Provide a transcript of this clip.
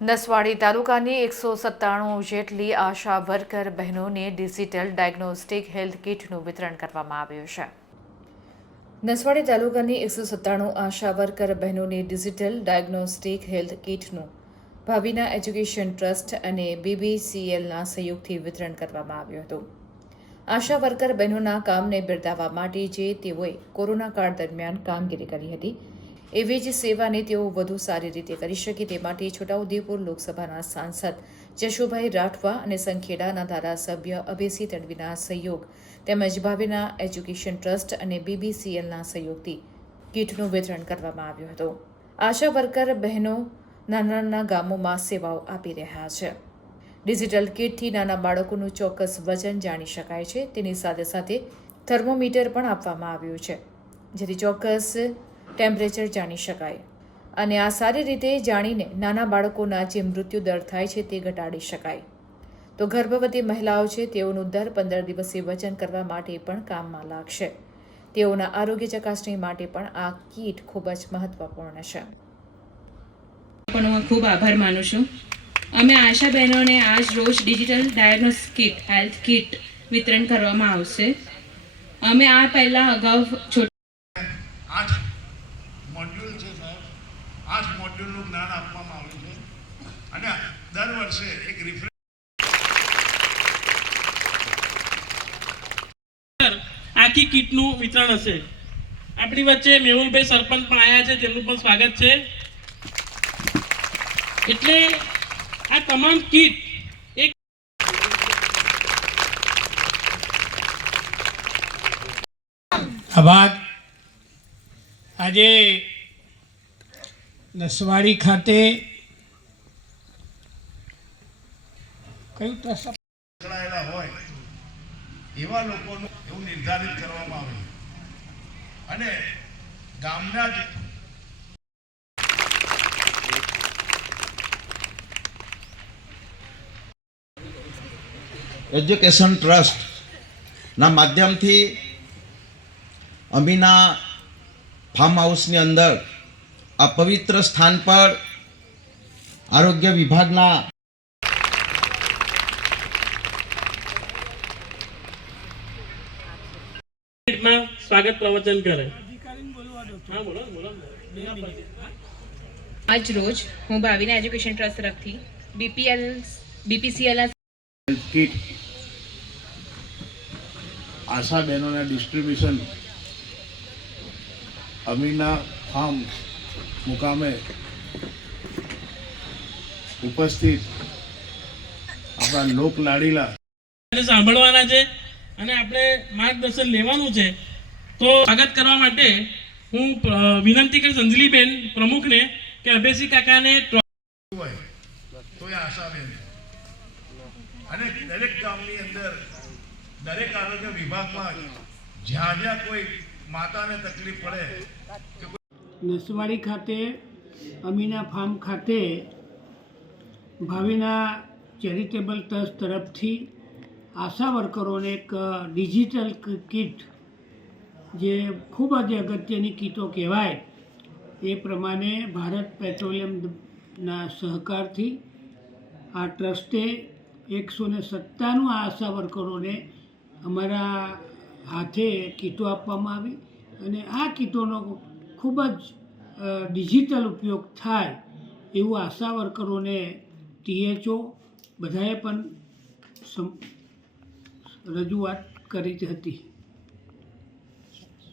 નસવાડી તાલુકાની એકસો સત્તાણું જેટલી આશા વર્કર બહેનોને ડિજિટલ ડાયગ્નોસ્ટિક હેલ્થ કિટનું વિતરણ કરવામાં આવ્યું છે. નસવાડી તાલુકાની એકસો સત્તાણું આશા વર્કર બહેનોને ડિજિટલ ડાયગ્નોસ્ટિક હેલ્થ કિટનું ભાવિના એજ્યુકેશન ટ્રસ્ટ અને બીબીસીએલના સહયોગથી વિતરણ કરવામાં આવ્યું હતું. આશા વર્કર બહેનોના કામને બિરદાવવા માટે જે તેઓએ કોરોના કાળ દરમિયાન કામગીરી કરી હતી એવી જ સેવાને તેઓ વધુ સારી રીતે કરી શકે તે માટે છોટાઉદેપુર લોકસભાના સાંસદ જશુભાઈ રાઠવા અને સંખેડાના ધારાસભ્ય અભેસી તડવીના સહયોગ તેમજ ભાવિના એજ્યુકેશન ટ્રસ્ટ અને બીબીસીએલના સહયોગથી કીટનું વિતરણ કરવામાં આવ્યું હતું. આશા વર્કર બહેનો નાના નાના ગામોમાં સેવાઓ આપી રહ્યા છે. ડિજિટલ કિટથી નાના બાળકોનું ચોક્કસ વજન જાણી શકાય છે. તેની સાથે સાથે થર્મોમીટર પણ આપવામાં આવ્યું છે. જેથી ચોક્કસ ટેમ્પરેચર જાણી શકાય. અને આ સારી રીતે જાણીને નાના બાળકોના જે મૃત્યુ દર થાય છે તે ઘટાડી શકાય. તો ગર્ભવતી મહિલાઓ છે તેઓનું દર પંદર દિવસે વજન કરવા માટે પણ કામમાં લાગશે. તેઓના આરોગ્ય ચકાસણી માટે પણ આ કીટ ખૂબ જ મહત્વપૂર્ણ છે. પણ હું ખૂબ આભાર માનું છું. અમે આશા બહેનોને આજ રોજ digital diagnostic kit, health kit વિતરણ કરવામાં આવશે. અમે આ પહેલાં અગાઉ મોડ્યુલ છે સાહેબ. આઠ મોડ્યુલનું જ્ઞાન આપવામાં આવ્યું છે. અને દર વર્ષે એક રિફ્રેશ આખી કીટનું વિતરણ હશે. આપણી વચ્ચે મેહુલભાઈ સરપંચ પણ આવ્યા છે તેમનું પણ સ્વાગત છે. એટલે આ તમામ કીટ એક આભાર. આજે નસવાડી ખાતે કયું ટ્રસ્ટ સંકળાયેલા હોય, એવા લોકોનું એવું નિર્ધારિત કરવામાં આવે અને ગામના જ એજ્યુકેશન ટ્રસ્ટના માધ્યમથી અમીના ફાર્મ હાઉસની અંદર આ પવિત્ર સ્થાન પર આરોગ્ય વિભાગના સ્વાગત પ્રવચન કરે. હા બોલો બોલો. આજ રોજ હું ભાવિના એજ્યુકેશન ટ્રસ્ટ તરફથી બીપીએલ બીપીસીએલ કીટ આશા બહેનોના ડિસ્ટ્રીબ્યુશન અમીના ફાર્મ મુકામે ઉપસ્થિત આપણા લોક લાડીલા. સાંભળવાના છે અને આપણે માર્ગદર્શન લેવાનું છે. તો સ્વાગત કરવા માટે હું વિનંતી કરીશ અંજલિબેન પ્રમુખને કે અભેસી કાકાને હોય તો એ આશાબેન. અને દરેક ગામની અંદર દરેક આરોગ્ય વિભાગમાં જ્યાં જ્યાં કોઈ માતાને તકલીફ પડે નસવાડી ખાતે, અમીના ફાર્મ ખાતે, ભાવિના ચેરિટેબલ ટ્રસ્ટ તરફથી આશા વર્કરોને એક ડિજિટલ કિટ, જે ખૂબ જ અગત્યની કીટો કહેવાય, એ પ્રમાણે ભારત પેટ્રોલિયમના સહકારથી આ ટ્રસ્ટે એકસો ને સત્તાનું આશા વર્કરોને અમારા હાથે કીટો આપવામાં આવી અને આ કીટોનો ખૂબ જ ડિજિટલ ઉપયોગ થાય એવું આશા વર્કરોને ટીએચઓ બધાએ પણ રજૂઆત કરી હતી.